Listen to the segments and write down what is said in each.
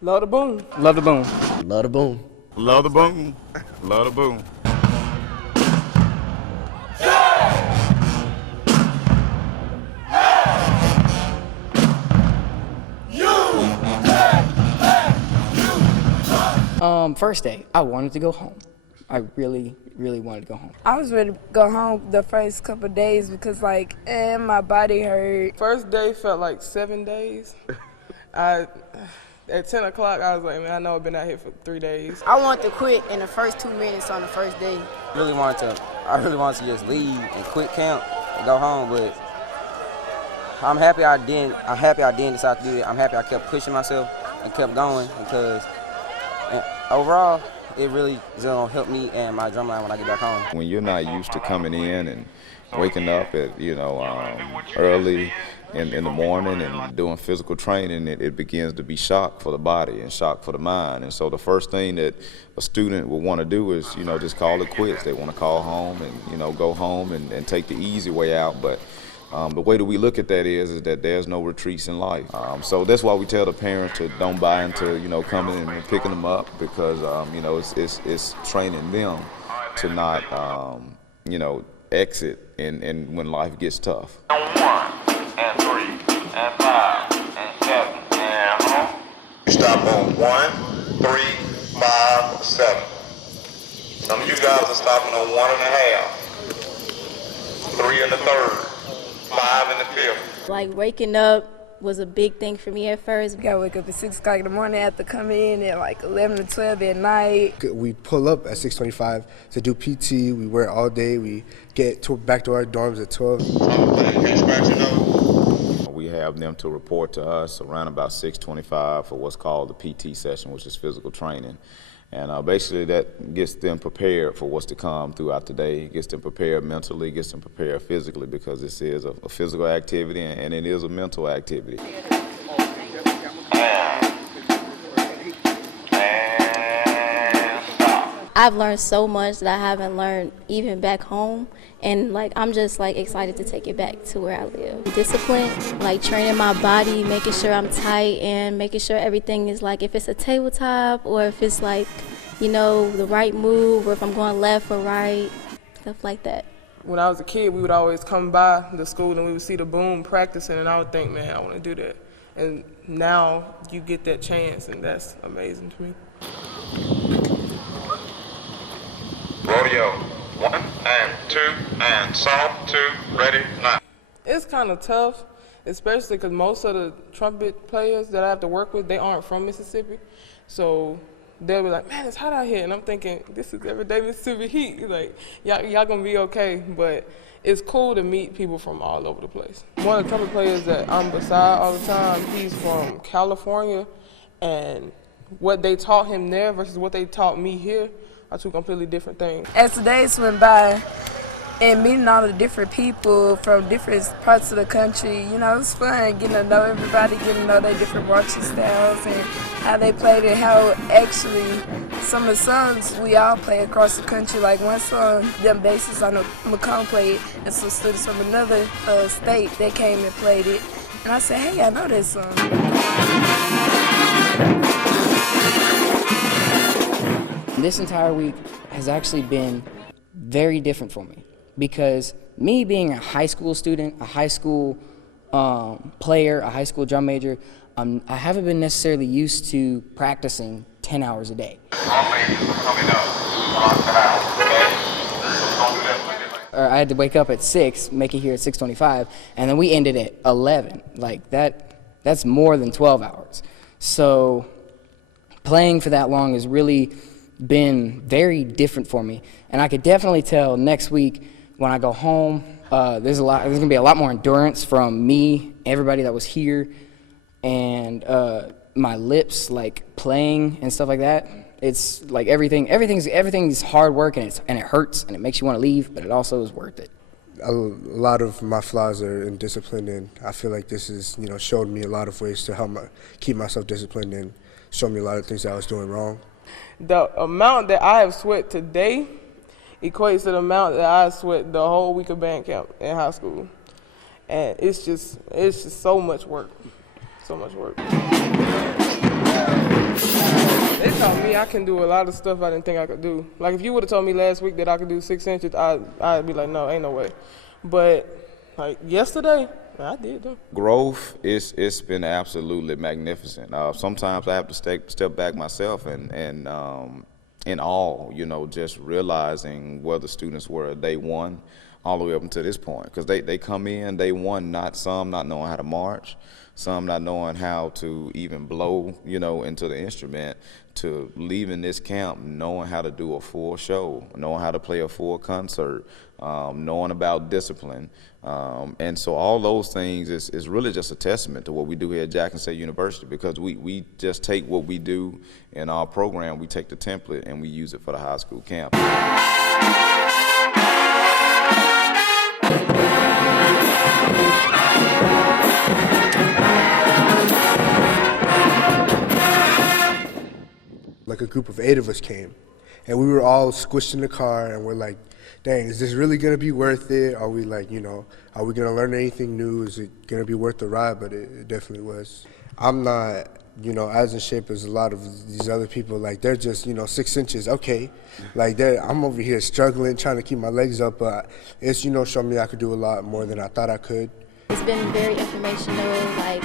Love the boom. Love the boom. Love the boom. Love the boom. Love the boom. First day, I wanted to go home. I really wanted to go home. I was ready to go home the first couple of days because my body hurt. First day felt like 7 days. At 10 o'clock, I was like, man, I know I've been out here for 3 days. I wanted to quit in the first 2 minutes on the first day. I really wanted to just leave and quit camp and go home, but I'm happy I didn't decide to do that. I'm happy I kept pushing myself and kept going because overall, it really is gonna help me and my drumline when I get back home. When you're not used to coming in and waking up at early in the morning and doing physical training, it begins to be shock for the body and shock for the mind. And so the first thing that a student will want to do is just call it quits. They want to call home and go home and take the easy way out. But the way that we look at that is that there's no retreats in life. So that's why we tell the parents to don't buy into coming and picking them up, because it's training them to not exit and when life gets tough. 1 and 3 and 5 and 7 and You stop on 1, 3, 5, 7. Some of you guys are stopping on 1.5, 3 in the third, 5 in the fifth. Like waking up was a big thing for me at first. You gotta wake up at 6 o'clock in the morning, have to come in at like 11 to 12 at night. We pull up at 6:25 to do PT. We wear all day. We get back to our dorms at 12. We have them to report to us around about 6:25 for what's called the PT session, which is physical training. And basically that gets them prepared for what's to come throughout the day. It gets them prepared mentally, gets them prepared physically, because this is a physical activity and it is a mental activity. I've learned so much that I haven't learned even back home, and I'm just excited to take it back to where I live. Discipline, training my body, making sure I'm tight, and making sure everything is if it's a tabletop or if it's the right move, or if I'm going left or right, stuff like that. When I was a kid, we would always come by the school and we would see the boom practicing, and I would think, man, I want to do that. And now you get that chance, and that's amazing to me. Rodeo, 1 and 2 and soft 2, ready, now. It's kind of tough, especially because most of the trumpet players that I have to work with, they aren't from Mississippi. So they'll be like, man, it's hot out here. And I'm thinking, this is everyday Mississippi heat. Y'all gonna be okay. But it's cool to meet people from all over the place. One of the trumpet players that I'm beside all the time, he's from California. And what they taught him there versus what they taught me here are two completely different things. As the days went by and meeting all the different people from different parts of the country, it's fun getting to know everybody, getting to know their different marching styles and how they played it, how actually some of the songs we all play across the country. Like one song, them bassists on the Macomb played, and some students from another state, they came and played it. And I said, hey, I know this song. This entire week has actually been very different for me, because me being a high school student, a high school player, a high school drum major, I haven't been necessarily used to practicing 10 hours a day. I had to wake up at 6, make it here at 6:25, and then we ended at 11. That's more than 12 hours. So playing for that long has really been very different for me, and I could definitely tell next week when I go home, there's gonna be a lot more endurance from me, everybody that was here, and my lips playing and stuff like that. It's everything's hard work, and it hurts and it makes you want to leave, but it also is worth it. A lot of my flaws are in discipline, and I feel like this has showed me a lot of ways to help keep myself disciplined and show me a lot of things that I was doing wrong. The amount that I have sweat today equates to the amount that I sweat the whole week of band camp in high school. And it's just so much work, so much work. taught me I can do a lot of stuff I didn't think I could do. Like if you would have told me last week that I could do 6 inches, I'd be like, no, ain't no way. But like yesterday, I did them. Growth it's been absolutely magnificent. Sometimes I have to step back myself and in awe, you know, just realizing where the students were day one all the way up until this point. Because they come in day one, some not knowing how to march, some not knowing how to even blow, you know, into the instrument, to leaving this camp knowing how to do a full show, knowing how to play a full concert, knowing about discipline. And so all those things is really just a testament to what we do here at Jackson State University, because we just take what we do in our program, we take the template and we use it for the high school camp. Like a group of 8 of us came, and we were all squished in the car, and we're like, dang, is this really gonna be worth it? Are we like, you know, are we gonna learn anything new? Is it gonna be worth the ride? But it definitely was. I'm not, you know, as in shape as a lot of these other people. Like they're just, you know, 6 inches, okay. Like I'm over here struggling, trying to keep my legs up, but it's, you know, shown me I could do a lot more than I thought I could. It's been very informational. Like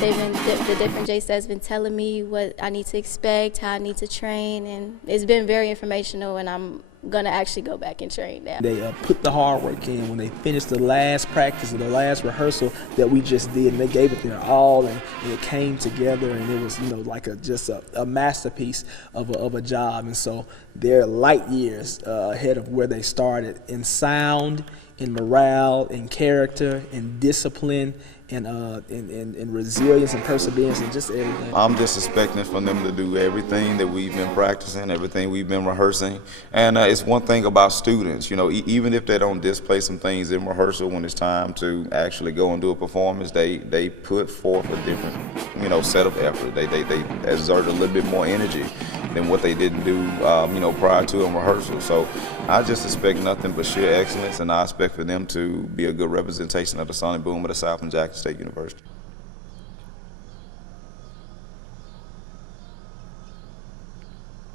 the different JSUs has been telling me what I need to expect, how I need to train, and it's been very informational, and I'm gonna actually go back and train now. They put the hard work in when they finished the last practice or the last rehearsal that we just did, and they gave it their all, and it came together, and it was, you know, like just a masterpiece of a job. And so they're light years ahead of where they started in sound, in morale, in character, in discipline, in resilience and perseverance, and just everything. I'm just expecting from them to do everything that we've been practicing, everything we've been rehearsing. And it's one thing about students, you know, even if they don't display some things in rehearsal, when it's time to actually go and do a performance, they put forth a different, you know, set of effort. They exert a little bit more energy than what they didn't do, you know, prior to in rehearsal. So I just expect nothing but sheer excellence, and I expect for them to be a good representation of the sonic boom of the South and Jackson State University.